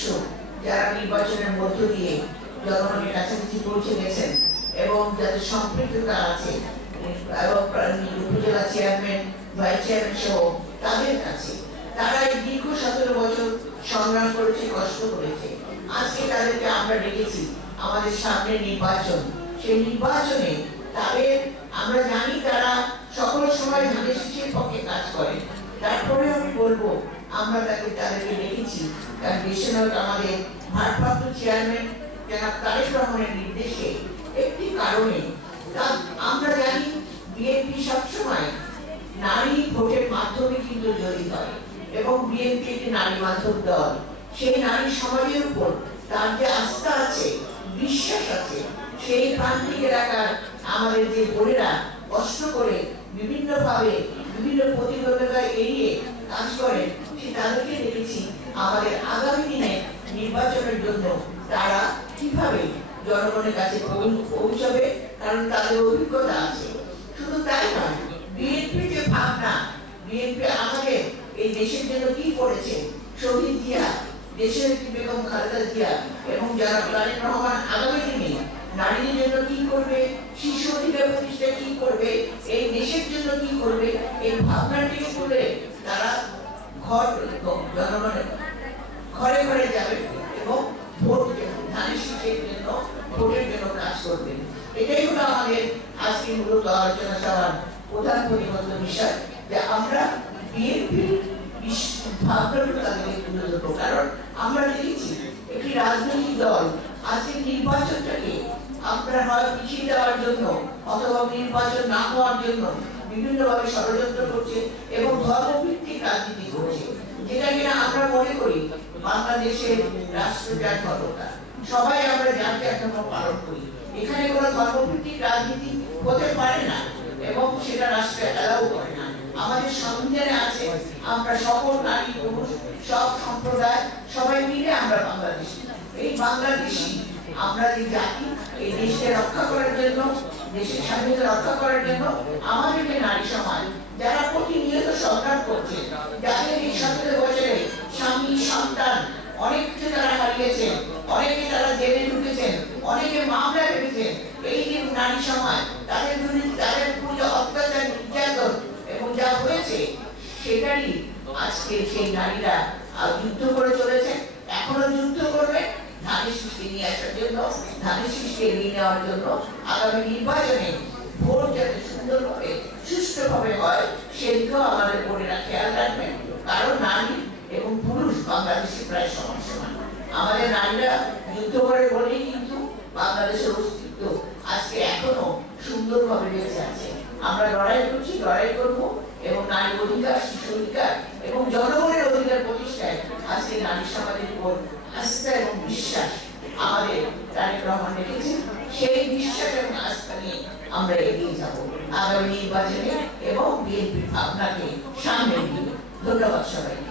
সদস্য যারা নির্বাচনের মধ্য দিয়ে জনগণের কাছাকাছি পৌঁছে গেছেন এবং যাদের সম্পৃক্ততা আছে এবং উপজেলা চেয়ারম্যান, ভাইস চেয়ারম্যান সহ তাদের কাছে, তারা এই দীর্ঘ 17 বছর সংগ্রাম করেছে, কষ্ট করেছে। আজকে তাদেরকে আমরা ডেকেছি আমাদের সামনে নির্বাচন, সেই নির্বাচনে তাদের আমরা জানি তারা সকল সময় ধানের শীষের পক্ষে কাজ করে। তারপরে আমি বলবো আমরা তাদেরকে দেখেছি, কারণ দেশের আমাদের ভারপ্রাপ্ত চেয়ারম্যান জনাব তারেক রহমানের নির্দেশে একটি কারণে আমরা জানি বিএনপি সবসময় নারী ভোটের মাধ্যমে কিন্তু জয়ী হয় এবং বিএনপি একটি নারী বান্ধব দল। সেই নারী সমাজের উপর তার যে আস্থা আছে, বিশ্বাস আছে, সেই প্রান্তিক এলাকার আমাদের যে বোনেরা কষ্ট করে বিভিন্নভাবে বিভিন্ন প্রতিবন্ধকতা এড়িয়ে কাজ করেন, সে তাদেরকে দেখেছি আমাদের আগামী দিনে নির্বাচনের জন্য তারা কিভাবে জনগণের কাছে পৌঁছাবে, কারণ তাদের অভিজ্ঞতা আছে। শুধু তাই নয়, বিএনপির যে ভাবনা, বিএনপি আমাদের এই দেশের জন্য কি করেছে, শহীদ জিয়া, দেশের বেগম খালেদা জিয়া এবং যারা তারেক রহমান আগামী দিনে নারীদের জন্য কি করবে, শিশু অধিকার প্রতিষ্ঠা কি করবে, এই দেশের জন্য কি করবে, এই ভাবনাটি করে তারা জনগণের ঘরে ঘরে যাবে এবং ভোট ধানের শীষের জন্য ভোটের জন্য কাজ করবেন। এটাই হলো আমাদের আজকে মূলত আলোচনা সভার প্রধান প্রতিবন্ধ বিষয়, যে আমরা বিএনপির ভাবনাগুলো তাদেরকে তুলে ধরবো। কারণ আমরা দেখেছি একটি রাজনৈতিক দল আজকে নির্বাচনটাকে আপনার হয় পিছিয়ে দেওয়ার জন্য অথবা নির্বাচন না হওয়ার জন্য বিভিন্নভাবে ষড়যন্ত্র করছে এবং ধর্মভিত্তিক রাজনীতি করছে, যেটা কিনা আমরা মনে করি বাংলাদেশের রাষ্ট্রজাতীয়তা সবাই আমরা যার যার ধর্ম পালন করি, এখানে কোনো ধর্মভিত্তিক রাজনীতি হতে পারে না এবং সেটা রাষ্ট্রে এলাও করে না। আমাদের সংবিধানে আছে আমরা সকল নারী পুরুষ সব সম্প্রদায় সবাই মিলে আমরা বাংলাদেশি। এই বাংলাদেশি আমরা যে জাতি, এই দেশকে রক্ষা করার জন্য, দেশের স্বাধীনতা রক্ষা করার জন্য আমাদের যে নারী সমাজ যারা প্রতিনিয়ত সংগ্রাম করছে, যাদের এই 17 বছরে স্বামী সন্তান অনেক কিছু তারা হারিয়েছেন, অনেকে তারা জেলে ঢুকেছেন, অনেকে মামলা রেখেছেন, এই যে নারী সমাজ তাদের বিরুদ্ধে তাদের পুজো অত্যাচার নির্যাতন এবং যা হয়েছে সেটারই আজকে সেই নারীরা যুদ্ধ করে চলেছে, এখনো যুদ্ধ করবে ধানের শীষকে নিয়ে আসার জন্য, ধানের শীষকে এগিয়ে নেওয়ার জন্য। আগামী নির্বাচনে ভোট যাতে সুন্দরভাবে সুষ্ঠুভাবে হয় সেদিকেও আমাদের বোনেরা খেয়াল রাখবেন, কারণ নারী এবং পুরুষ বাংলাদেশে প্রায় সমান সমান। আমাদের নারীরা যুদ্ধ করে বলেই কিন্তু বাংলাদেশের অস্তিত্ব আজকে এখনো সুন্দরভাবে বেঁচে আছে। আমরা লড়াই করছি, লড়াই করবো এবং নারী অধিকার, শিশু অধিকার এবং জনগণের অধিকার প্রতিষ্ঠায় আজকে নারী সমাজের উপর আস্থা এবং বিশ্বাস আমাদের তারেক রহমান রেখেছেন। সেই বিশ্বাস এবং আস্থা নিয়ে আমরা এগিয়ে যাব আগামী নির্বাচনে এবং বিএনপির ভাবনাকে সামনে নিয়ে। ধন্যবাদ সবাইকে।